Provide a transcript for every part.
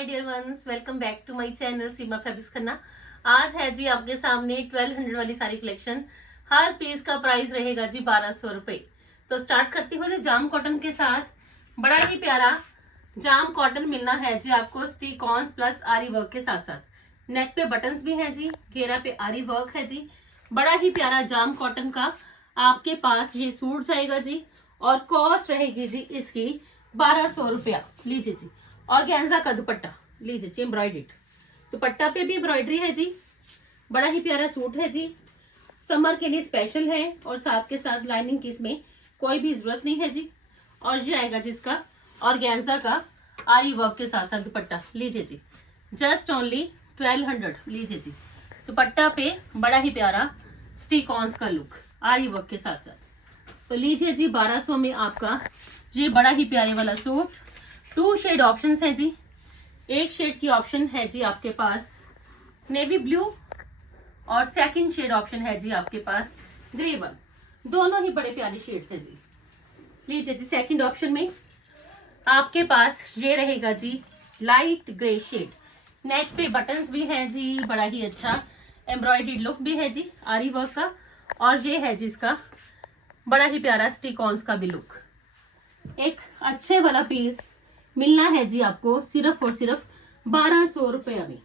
My dear ones, welcome back to my channel Seema Fabrics Khanna. आज है जी आपके सामने 1200 वाली सारी कलेक्शन। हर पीस का प्राइस रहेगा जी 1200 रुपए। तो स्टार्ट करती हूँ जी जाम कॉटन के साथ। बड़ा ही प्यारा जाम कॉटन मिलना है जी आपको स्टिक ऑन्स प्लस आरी वर्क के साथ साथ। नेक पे बटन्स भी हैं जी, घेरा पे आरी वर्क है जी। बड़ा ही प्यारा जाम कॉटन का आपके पास ये सूट जाएगा जी और कॉस्ट रहेगी जी इसकी 1200 रुपया। लीजिए जी, और गेंजा का दुपट्टा लीजिए जी, एम्ब्रॉयडर्ड दुपट्टा पे भी एम्ब्रॉयडरी है जी। बड़ा ही प्यारा सूट है जी, समर के लिए स्पेशल है और साथ के साथ लाइनिंग की इसमें कोई भी जरूरत नहीं है जी। और ये आएगा जिसका और गेंजा का आरी वर्क के साथ साथ दुपट्टा। लीजिए जी, जस्ट ओनली 1200। लीजिए जी, दुपट्टा पे बड़ा ही प्यारा स्टिक ऑन्स का लुक आरी वर्क के साथ साथ। तो लीजिए जी 1200 में आपका ये बड़ा ही प्यारे वाला सूट। 2 शेड ऑप्शंस हैं जी। एक शेड की ऑप्शन है जी आपके पास नेवी ब्लू और सेकंड शेड ऑप्शन है जी आपके पास ग्रे वन। दोनों ही बड़े प्यारे शेड्स हैं जी। लीजिए जी, सेकंड ऑप्शन में आपके पास ये रहेगा जी लाइट ग्रे शेड। नेक पे बटन्स भी हैं जी, बड़ा ही अच्छा एम्ब्रॉयडर्ड लुक भी है जी आरी वर्क का। और ये है जिसका बड़ा ही प्यारा स्टिक ऑन्स का भी लुक। एक अच्छे वाला पीस मिलना है जी आपको सिर्फ और सिर्फ 1200 रुपया में।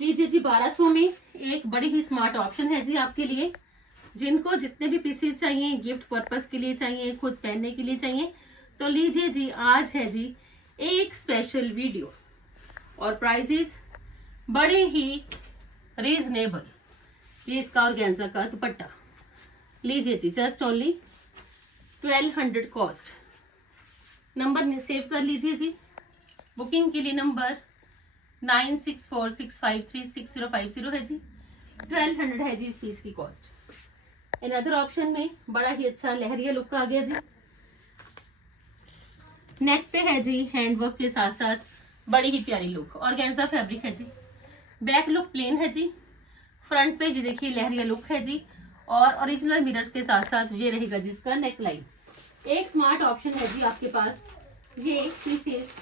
लीजिए जी 1200 में एक बड़ी ही स्मार्ट ऑप्शन है जी आपके लिए। जिनको जितने भी पीसेस चाहिए, गिफ्ट पर्पस के लिए चाहिए, खुद पहनने के लिए चाहिए, तो लीजिए जी आज है जी एक स्पेशल वीडियो और प्राइसेस बड़े ही रीजनेबल। ये इसका ऑर्गेन्जा का दुपट्टा लीजिए जी, just only 1200 cost. Number save कर लीजिए जी। बुकिंग के लिए नंबर 9646536050 है जी। 1200 है जी इस पीस की कॉस्ट। अनदर ऑप्शन में बड़ा ही अच्छा लहरिया लुक आ गया जी। नेक पे है जी हैंडवर्क के साथ साथ बड़ी ही प्यारी लुक। ऑर्गेन्जा फैब्रिक है जी। बैक लुक प्लेन है जी। फ्रंट पे जी देखिए लहरिया लुक है जी और ओरिजिनल मिरर्स के साथ साथ ये रहेगा जिसका नेक लाइन। एक स्मार्ट ऑप्शन है जी आपके पास ये पीसेस,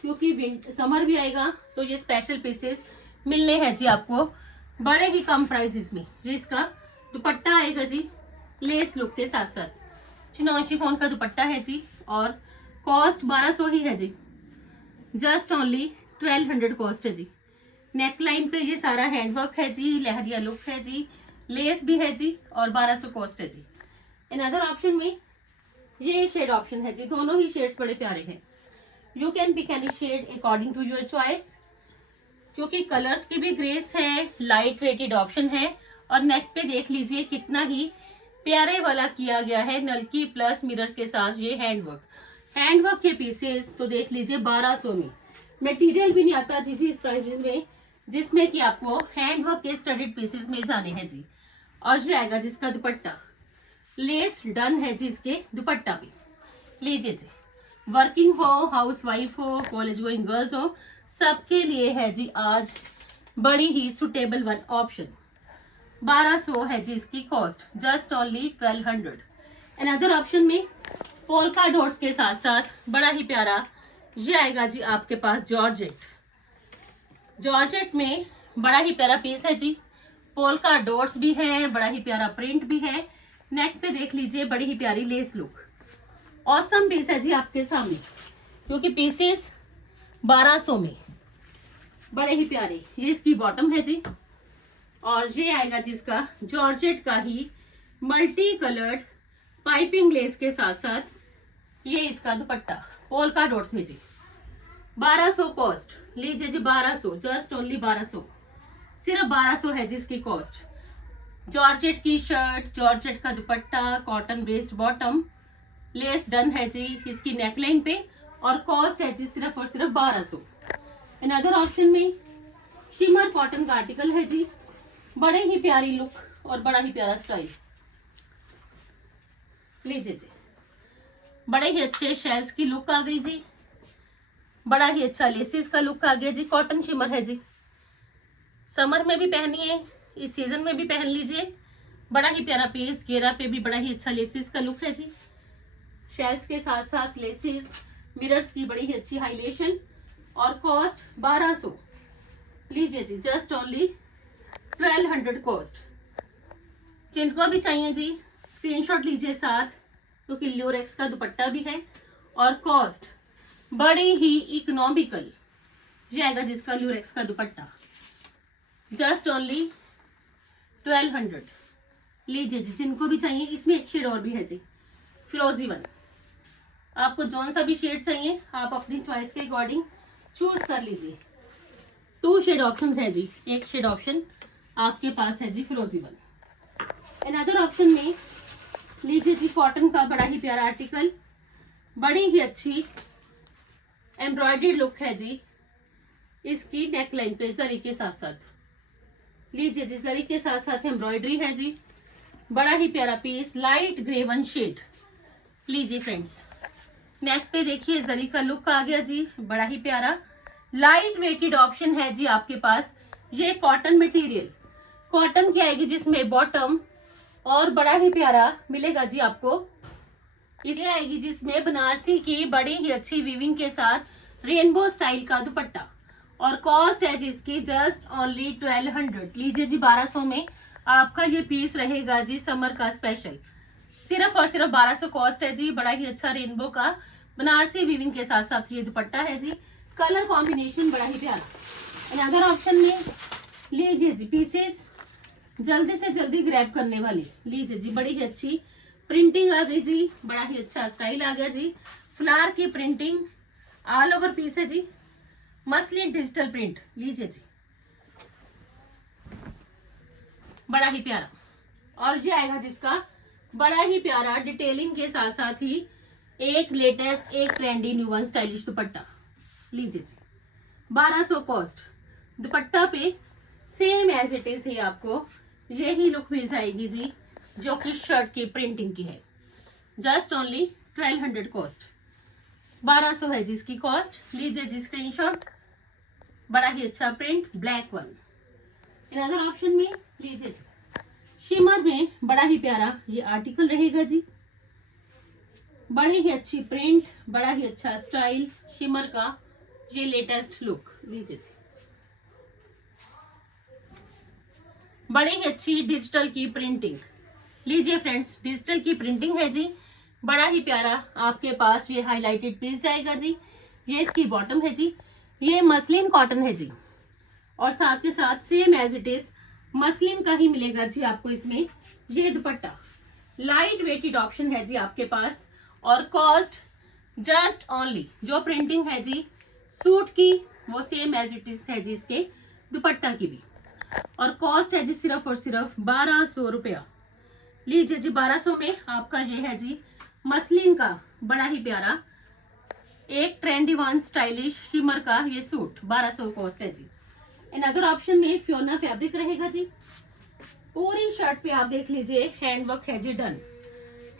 क्योंकि समर भी आएगा तो ये स्पेशल पीसेस मिलने हैं जी आपको बड़े ही कम प्राइसेस में। जिसका दुपट्टा आएगा जी लेस लुक के साथ साथ। चिनॉन शिफॉन का दुपट्टा है जी और कॉस्ट 1200 ही है जी। जस्ट ओनली 1200 कॉस्ट है जी। नेक लाइन पे ये सारा हैंडवर्क है जी, लहरिया लुक है जी, लेस भी है जी और 1200 कॉस्ट है जी। अनदर ऑप्शन में ये शेड ऑप्शन है जी। दोनों ही शेड्स बड़े प्यारे हैं। You can pick any shade according to your choice, क्योंकि कलर्स की भी ग्रेस है, लाइट वेटेड ऑप्शन है। और नेक पे देख लीजिए कितना ही प्यारे वाला किया गया है नलकी प्लस मिरर के साथ ये हैंडवर्क के पीसेस। तो देख लीजिए 1200 में मटेरियल भी नहीं आता जी इस प्राइसेस में, जिसमें कि आपको हैंडवर्क के स्टडीड पीसेस मिल जाने हैं जी। और ये आएगा जिसका दुपट्टा लेस डन है जी इसके दुपट्टा पे। लीजिए जी, वर्किंग हो, हाउस वाइफ हो, कॉलेज गोइंग गर्ल्स हो, सबके लिए है जी आज बड़ी ही सुटेबल वन ऑप्शन। 1200 है जी इसकी cost, just only 1200। Another option में पोल्का डॉट्स के साथ साथ बड़ा ही प्यारा ये आएगा जी आपके पास जॉर्जेट में बड़ा ही प्यारा पीस है जी। पोल्का डॉट्स भी है, बड़ा ही प्यारा प्रिंट भी है। नेक पे देख लीजिए बड़ी ही प्यारी लेस लुक। ऑसम पीस है जी आपके सामने, क्योंकि पीसेस 1200 में बड़े ही प्यारे। ये इसकी बॉटम है जी और ये आएगा जिसका जॉर्जेट का ही मल्टी कलर्ड पाइपिंग लेस के साथ साथ ये इसका दुपट्टा पोल्का डॉट्स में जी। 1200 कॉस्ट। लीजिए जी 1200, जस्ट ओनली 1200। सिर्फ 1200 है जिसकी कॉस्ट। जॉर्जेट की शर्ट, जॉर्जेट का दुपट्टा, cotton based bottom, less done है जी इसकी नेकलाइन पे और कॉस्ट है जी सिर्फ और सिर्फ 1200। अनदर ऑप्शन में शिमर कॉटन का आर्टिकल है जी। बड़े ही प्यारी लुक और बड़ा ही प्यारा स्टाइल। लीजिए जी, बड़े ही अच्छे शेल्स की लुक आ गई जी। बड़ा ही अच्छा लेसिस का लुक आ गया जी। कॉटन शिमर है जी। समर में भी पहनिए, इस सीजन में भी पहन लीजिए। बड़ा ही प्यारा पीस, घेरा पे भी बड़ा ही अच्छा लेसिस का लुक है जी। शेल्स के साथ साथ लेसिस, मिरर्स की बड़ी ही अच्छी हाईलाइटेशन और कॉस्ट 1200। लीजिए जी, जस्ट ओनली 1200 कॉस्ट। जिनको भी चाहिए जी स्क्रीनशॉट लीजिए साथ, क्योंकि ल्यूरेक्स का दुपट्टा भी है और कॉस्ट बड़ी ही इकोनॉमिकल ये आएगा जिसका ल्यूरेक्स का दुपट्टा, जस्ट ओनली 1200। लीजिए जी, जिनको भी चाहिए। इसमें एक शेड और भी है जी, फिरोजी वन। आपको जौन सा भी शेड चाहिए आप अपनी चॉइस के अकॉर्डिंग चूज कर लीजिए। 2 शेड ऑप्शन है जी, एक शेड ऑप्शन आपके पास है जी फिरोजी वन। अनदर ऑप्शन में लीजिए जी, कॉटन का बड़ा ही प्यारा आर्टिकल, बड़ी ही अच्छी एम्ब्रॉयडरी लुक है जी इसकी नेकलाइन पे जरी के साथ साथ। लीजिए जी, जरी के साथ साथ एम्ब्रॉयडरी है जी, बड़ा ही प्यारा piece, light grey one shade. लीजिए फ्रेंड्स, नेक पे देखिए जरी का लुक आ गया जी, बड़ा ही प्यारा लाइट वेटेड ऑप्शन है जी आपके पास। ये कॉटन मटेरियल, कॉटन की आएगी जिसमें बॉटम और बड़ा ही प्यारा मिलेगा जी आपको। ये आएगी जिसमें बनारसी की बड़ी ही अच्छी वीविंग के साथ रेनबो स्टाइल का दुपट्टा और कॉस्ट है जिसकी जस्ट ओनली 1200। लीजिए जी, 1200 में आपका ये पीस रहेगा जी समर का स्पेशल। सिर्फ और सिर्फ 1200 कॉस्ट है जी। बड़ा ही अच्छा रेनबो का बनारसी वीविंग के साथ साथ ये दुपट्टा है जी, कलर कॉम्बिनेशन बड़ा ही प्यारा। अदर ऑप्शन में लीजिए जी, पीसेस जल्दी से जल्दी ग्रैब करने वाली। लीजिए जी, बड़ी ही अच्छी प्रिंटिंग आ गई जी, बड़ा ही अच्छा स्टाइल आ गया जी, फ्लावर की प्रिंटिंग ऑल ओवर पीस है जी, मसलिन डिजिटल प्रिंट। लीजिए जी, बड़ा ही प्यारा। और ये आएगा जिसका बड़ा ही प्यारा डिटेलिंग के साथ साथ ही एक लेटेस्ट एक trendy new one stylish dupatta. लीजिए जी, 1200 कॉस्ट। दुपट्टा पे सेम एज इट इज ही आपको यही लुक मिल जाएगी जी, जो कि शर्ट की प्रिंटिंग की है। जस्ट ओनली 1200 कॉस्ट, 1200 है जिसकी कॉस्ट। लीजिए जी स्क्रीनशॉट, बड़ा ही अच्छा print black one. In other option में लीजिए जी, शिमर में बड़ा ही प्यारा ये आर्टिकल रहेगा जी, बड़ी ही अच्छी प्रिंट, बड़ा ही अच्छा स्टाइल, शिमर का ये लेटेस्ट लुक। लीजिए जी, बड़ी ही अच्छी डिजिटल की प्रिंटिंग। लीजिए फ्रेंड्स, डिजिटल की प्रिंटिंग है जी, बड़ा ही प्यारा आपके पास ये हाईलाइटेड पीस जाएगा जी। ये इसकी बॉटम है जी, ये मसलिन कॉटन है जी, और साथ के साथ same as it is muslin का ही मिलेगा जी आपको इसमें। ये दुपट्टा लाइट वेटेड ऑप्शन है जी आपके पास, और कॉस्ट जस्ट ओनली जो प्रिंटिंग है जी सूट की वो सेम एज इट इज है जी इसके दुपट्टा की भी, और कॉस्ट है जी सिर्फ और सिर्फ 1200 रुपया। लीजिए जी, 1200 में आपका ये है जी मसलिन का बड़ा ही प्यारा एक ट्रेंडी वन स्टाइलिश शिमर का ये सूट, 1200 कॉस्ट है जी। इन अदर ऑप्शन में फ्योना फैब्रिक रहेगा जी। पूरी शर्ट पे आप देख लीजिए हैंडवर्क है जी, डन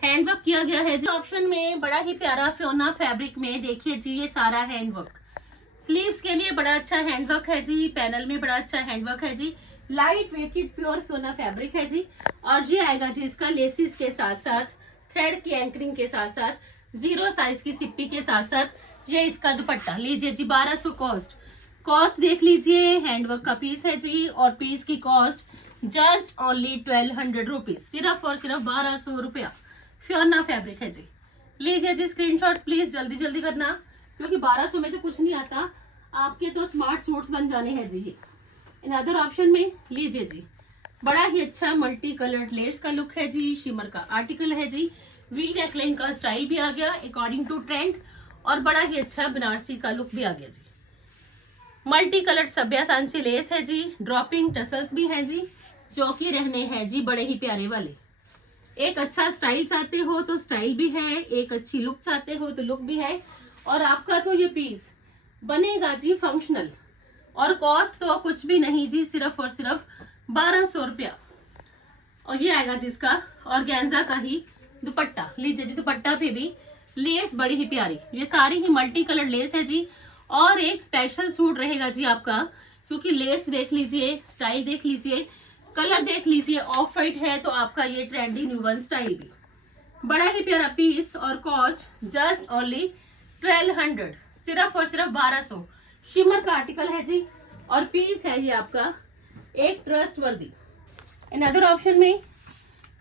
हैंडवर्क किया गया है जी। ऑप्शन में बड़ा ही प्यारा फ्योना फैब्रिक में देखिए जी ये सारा हैंडवर्क, स्लीव्स के लिए बड़ा अच्छा हैंडवर्क है जी, पैनल में बड़ा अच्छा हैंडवर्क है जी, लाइट वेटेड प्योर फ्योना फैब्रिक है जी। और ये आएगा जी इसका लेसिस के साथ साथ थ्रेड की एंकरिंग के साथ साथ 0 साइज की सिप्पी के साथ साथ ये इसका दुपट्टा। लीजिए जी, 1200 कॉस्ट। कॉस्ट देख लीजिए, हैंडवर्क का पीस है जी, और पीस की कॉस्ट जस्ट ओनली 1200 रुपीज, सिर्फ और सिर्फ 1200 रुपया। फ्योना फैब्रिक है जी। लीजिए जी स्क्रीनशॉट, प्लीज जल्दी जल्दी करना, क्योंकि 1200 में तो कुछ नहीं आता, आपके तो स्मार्ट सूट्स बन जाने हैं जी ये। इन अदर ऑप्शन में लीजिए जी, बड़ा ही अच्छा मल्टी कलर्ड लेस का लुक है जी, शिमर का आर्टिकल है जी, वी नेकलाइन का स्टाइल भी आ गया अकॉर्डिंग टू ट्रेंड, और बड़ा ही अच्छा बनारसी का लुक भी आ गया जी। मल्टी कलर्ड सभ्या सांची लेस है जी, ड्रॉपिंग टसल्स भी हैं जी, जो कि रहने हैं जी बड़े ही प्यारे वाले। एक अच्छा स्टाइल चाहते हो तो स्टाइल भी है, एक अच्छी लुक चाहते हो तो लुक भी है, और आपका तो ये पीस बनेगा जी फंक्शनल, और कॉस्ट तो कुछ भी नहीं जी, सिर्फ और सिर्फ 1200 रुपया। और ये आएगा जिसका ऑर्गेन्जा का ही दुपट्टा। लीजिए जी, दुपट्टा पे भी लेस बड़ी ही प्यारी, ये सारी ही मल्टी कलर लेस है जी, और एक स्पेशल सूट रहेगा जी आपका, क्योंकि लेस देख लीजिए, स्टाइल देख लीजिए, कलर देख लीजिए, ऑफ वाइट है तो आपका ये ट्रेंडी न्यू वन स्टाइल भी, बड़ा ही प्यारा पीस, और कॉस्ट जस्ट ओनली 1200, सिर्फ और सिर्फ 1200। शिमर का आर्टिकल है जी, और पीस है ये आपका एक ट्रस्ट वर्दी। अनदर ऑप्शन में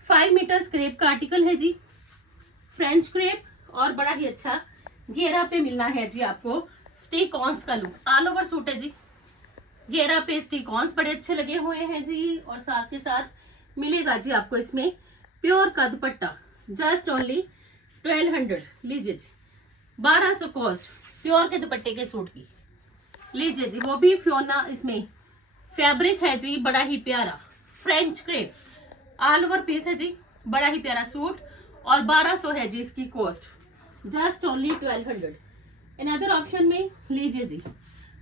5 मीटर क्रेप का आर्टिकल है जी, फ्रेंच क्रेप, और बड़ा ही अच्छा घेरा पे मिलना है जी आपको स्टिक ऑन्स का लुक। ऑल ओवर सूट है जी, घेरा पे स्टिक ऑन्स बड़े अच्छे लगे हुए हैं जी, और साथ के साथ मिलेगा जी आपको इसमें प्योर का दुपट्टा। Just only 1200। लीजिए जी, 1200 कॉस्ट प्योर के दुपट्टे के सूट की। लीजिए जी, वो भी फ्योना इसमें फैब्रिक है जी, बड़ा ही प्यारा French crepe, all over piece है जी, बड़ा ही प्यारा सूट, और 1200 है जी इसकी cost. Just only 1200। Another option में लीजिए जी,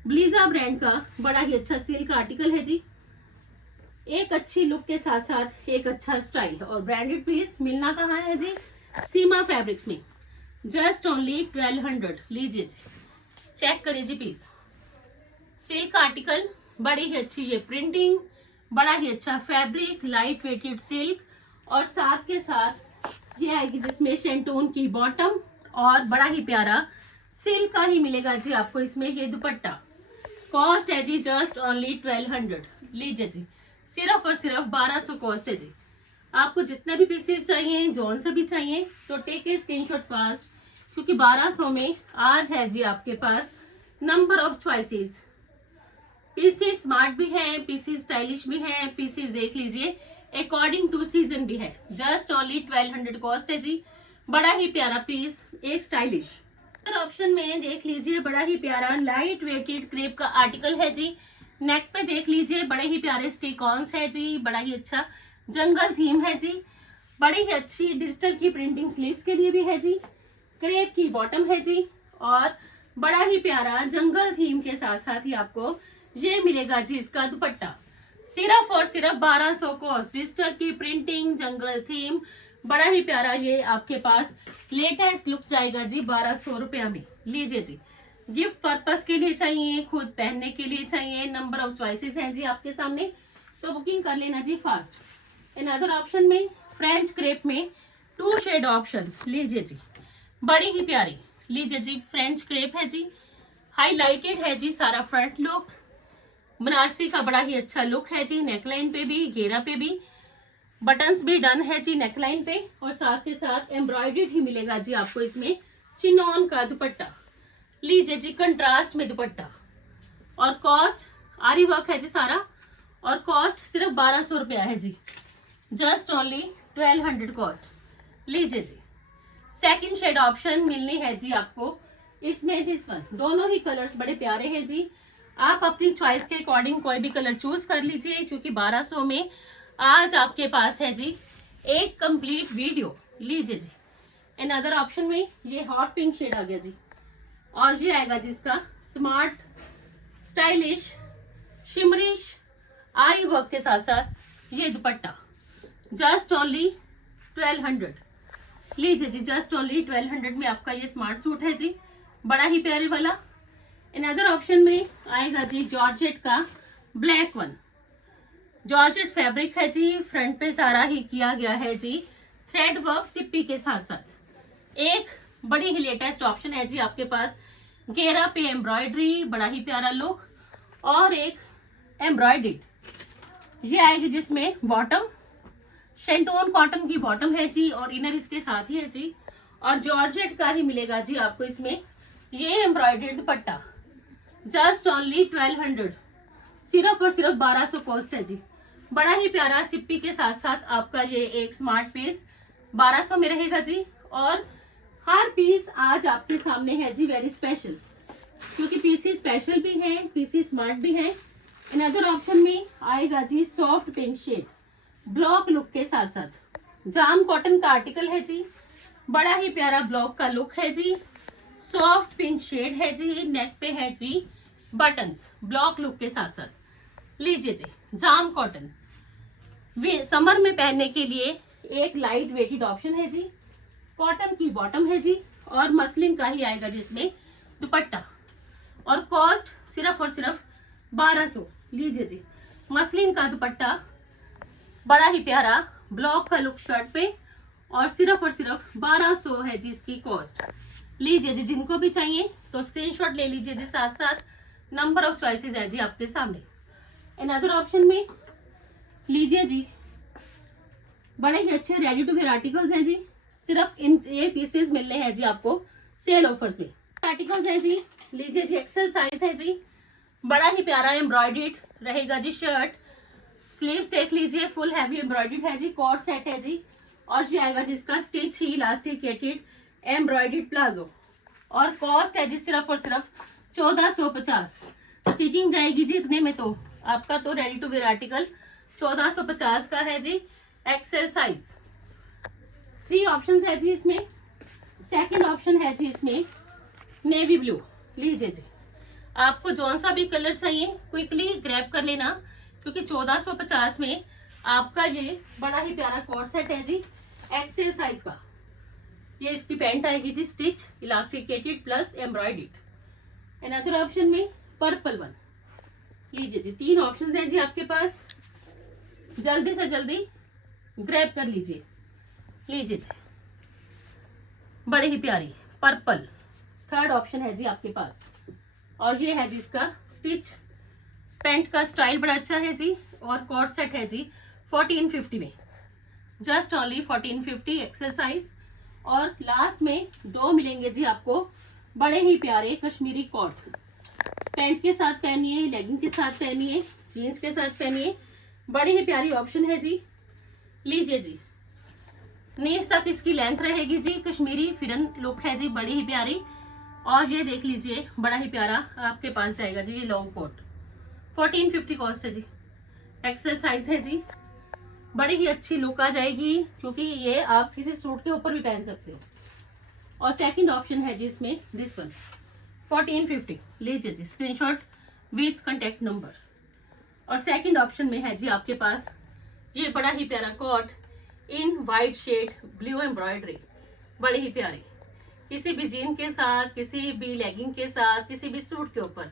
ब्लीजा ब्रांड का बड़ा ही अच्छा सिल्क आर्टिकल है जी, एक अच्छी लुक के साथ साथ एक अच्छा स्टाइल, और ब्रांडेड पीस मिलना कहाँ है जी, सीमा फैब्रिक्स में। Just only 1200। लीजिए जी, चेक करिए जी पीस, सिल्क आर्टिकल, बड़ी ही अच्छी ये प्रिंटिंग, बड़ा ही अच्छा फैब्रिक, लाइट वेटेड सिल्क, और साथ के साथ ये आएगी जिसमें शेंटून की बॉटम, और बड़ा ही प्यारा सिल्क का ही मिलेगा जी आपको इसमें ये दुपट्टा। कॉस्ट है जी जस्ट ओनली 1200। लीजिए जी, सिर्फ और सिर्फ 1200 कॉस्ट है जी। आपको जितने भी पीसेस चाहिए, जॉन से भी चाहिए, तो टेक ए स्क्रीनशॉट फास्ट, क्योंकि 1200 में आज है जी आपके पास number of choices. Pieces smart भी है, पीसेस स्टाइलिश भी है, पीसेस देख लीजिए अकॉर्डिंग टू सीजन भी है। जस्ट ओनली 1200 कॉस्ट है जी, बड़ा ही प्यारा पीस, एक स्टाइलिश। ऑप्शन में देख लीजिए, बड़ा ही प्यारा लाइट वेटेड क्रेप का आर्टिकल है जी, नेक पे देख लीजिए बड़े ही प्यारे स्टिक ऑन्स है जी, बड़ा ही अच्छा जंगल थीम है जी, बड़ी ही अच्छी डिजिटल की प्रिंटिंग स्लीव्स के लिए भी है जी, क्रेप की बॉटम है जी, और बड़ा ही प्यारा जंगल थीम के साथ साथ ही आपको ये मिलेगा जी इसका दुपट्टा। सिर्फ और सिर्फ 1200 कॉस्ट, डिजिटल की प्रिंटिंग, जंगल थीम, बड़ा ही प्यारा ये आपके पास लेटेस्ट लुक जाएगा जी 1200 रुपया में। लीजिए जी, गिफ्ट पर्पस के लिए चाहिए, खुद पहनने के लिए चाहिए, नंबर ऑफ चॉइसेस हैं जी आपके सामने, तो बुकिंग कर लेना जी फास्ट। अनदर ऑप्शन में फ्रेंच क्रेप में 2 शेड ऑप्शंस। लीजिए जी, बड़ी ही प्यारी, लीजिए जी फ्रेंच क्रेप है जी, हाईलाइटेड है जी सारा फ्रंट लुक, बनारसी का बड़ा ही अच्छा लुक है जी, नेकलाइन पे भी, घेरा पे भी, बटन्स भी डन है जी नेकलाइन पे, और साथ के साथ एम्ब्रॉयडर्ड ही मिलेगा जी आपको इसमें चिनॉन का दुपट्टा। लीजिए जी, कंट्रास्ट में दुपट्टा, और कॉस्ट आरी वर्क है जी सारा, और कॉस्ट सिर्फ 1200 रुपया है जी, जस्ट ओनली 1200 कॉस्ट। लीजिए जी, सेकंड शेड ऑप्शन मिलनी है जी आपको इसमें, दिस वन, दोनों ही कलर्स बड़े प्यारे हैं जी, आप अपनी चॉइस के अकॉर्डिंग कोई भी कलर चूज कर लीजिए, क्योंकि 1200 में आज आपके पास है जी एक कंप्लीट वीडियो। लीजिए जी, अनदर ऑप्शन में ये हॉट पिंक शेड आ गया जी, और ये आएगा जिसका स्मार्ट स्टाइलिश शिमरिश आई वर्क के साथ साथ ये दुपट्टा। Just only 1200। लीजिए जी, जस्ट ओनली 1200 में आपका ये स्मार्ट सूट है जी, बड़ा ही प्यारे वाला। अनदर ऑप्शन में आएगा जी जॉर्जेट का ब्लैक वन, जॉर्जेट फैब्रिक है जी, फ्रंट पे सारा ही किया गया है जी थ्रेड वर्क सिप्पी के साथ साथ। एक बड़ी ही लेटेस्ट ऑप्शन है जी आपके पास, घेरा पे एम्ब्रॉयडरी, बड़ा ही प्यारा लुक, और एक एम्ब्रॉयडरी ये आएगी जिसमें बॉटम शेंटोन कॉटन की बॉटम है जी, और इनर इसके साथ ही है जी, और जॉर्जेट का ही मिलेगा जी आपको इसमें ये एम्ब्रॉयडर्ड दुपट्टा। जस्ट ओनली 1200, सिर्फ और सिर्फ 1200 कॉस्ट है जी, बड़ा ही प्यारा सिप्पी के साथ साथ आपका ये एक स्मार्ट पीस 1200 में रहेगा जी, और हर पीस आज आपके सामने है जी वेरी स्पेशल, क्योंकि पीसी स्पेशल भी हैं, पीसी स्मार्ट भी हैं। अनदर ऑप्शन में आएगा जी soft pink shade block look के साथ साथ, जाम कॉटन का आर्टिकल है जी, बड़ा ही प्यारा ब्लॉक का लुक है जी, सॉफ्ट पिंक शेड है जी, नेक पे है जी बटन्स ब्लॉक लुक के साथ साथ। लीजिए जी, जाम कॉटन समर में पहनने के लिए एक लाइट वेटेड ऑप्शन है जी, कॉटन की बॉटम है जी, और मसलिन का ही आएगा जिसमें दुपट्टा, और कॉस्ट सिर्फ और सिर्फ 1200। लीजिए जी, मसलिन का दुपट्टा, बड़ा ही प्यारा ब्लॉक का लुक शर्ट पे, और सिर्फ 1200 है जी इसकी कॉस्ट। लीजिए जी, जिनको भी चाहिए तो स्क्रीनशॉट ले लीजिए जी, साथ साथ नंबर ऑफ चॉइसेस है जी आपके सामने। अनदर ऑप्शन में लीजिए जी, बड़े ही अच्छे रेडी टू वेयर आर्टिकल्स हैं जी। सिर्फ इन ये पीसेस मिलने हैं जी आपको सेल ऑफर्स में। आर्टिकल्स है जी, लीजिए जी, एक्सेल साइज है जी, बड़ा ही प्यारा एम्ब्रॉयडर्ड रहेगा जी शर्ट। स्लीव्स देख लीजिए, फुल हैवी एम्ब्रॉयडर्ड है जी। कॉर्ड सेट है जी, और ये आएगा जिसका स्टिच ही इलास्टिकेटेड एम्ब्रॉयडर्ड प्लाजो। और कॉस्ट है जी सिर्फ और सिर्फ 1450। स्टिचिंग जाएगी जी इतने में, तो आपका तो रेडी टू वेयर आर्टिकल 1450 का है जी, एक्सेल साइज। 3 ऑप्शन है जी इसमें। सेकंड ऑप्शन है जी इसमें नेवी ब्लू। लीजिए जी, आपको जौन सा भी कलर चाहिए क्विकली ग्रैब कर लेना, क्योंकि 1450 में आपका ये बड़ा ही प्यारा कोट सेट है जी, एक्सेल साइज का। ये इसकी पैंट आएगी जी stitch elasticated plus embroidered. Another option में पर्पल वन। लीजिए जी, 3 ऑप्शन है जी आपके पास, जल्दी से जल्दी ग्रैब कर लीजिए। लीजिए जी, बड़े ही प्यारी पर्पल। थर्ड ऑप्शन है जी आपके पास, और ये है जी इसका स्टिच। पैंट का स्टाइल बड़ा अच्छा है जी, और कॉर्ड सेट है जी 1450 में, जस्ट ओनली 1450 एक्सेल साइज। और लास्ट में 2 मिलेंगे जी आपको बड़े ही प्यारे कश्मीरी कॉट। पैंट के साथ पहनिए, लेगिंग के साथ पहनिए, जीन्स के साथ पहनिए, बड़ी ही प्यारी ऑप्शन है जी। लीजिए जी, नीज तक इसकी लेंथ रहेगी जी, कश्मीरी फिरन लुक है जी, बड़ी ही प्यारी। और ये देख लीजिए, बड़ा ही प्यारा आपके पास जाएगा जी ये लॉन्ग कोट। 1450 कॉस्ट है जी, एक्सेल साइज है जी। बड़ी ही अच्छी लुक आ जाएगी, क्योंकि ये आप किसी सूट के ऊपर भी पहन सकते हो। और सेकंड ऑप्शन है जी इसमें दिस वन 1450। लीजिए जी, स्क्रीनशॉट विथ कॉन्टेक्ट नंबर। और सेकंड ऑप्शन में है जी आपके पास ये बड़ा ही प्यारा coat in white shade blue embroidery, बड़ी ही प्यारी। किसी भी जीन के साथ, किसी भी लेगिंग के साथ, किसी भी सूट के ऊपर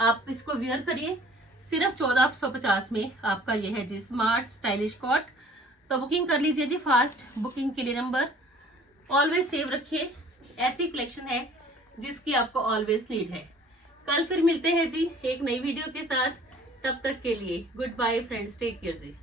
आप इसको वियर करिए। सिर्फ 1450 में आपका ये है जी स्मार्ट स्टाइलिश कोट। तो बुकिंग कर लीजिए जी फास्ट। बुकिंग के लिए नंबर ऑलवेज सेव रखिए। ऐसी कलेक्शन है जिसकी आपको ऑलवेज नीड है। कल फिर मिलते हैं जी एक नई वीडियो के साथ। तब तक के लिए good bye friends, take care जी।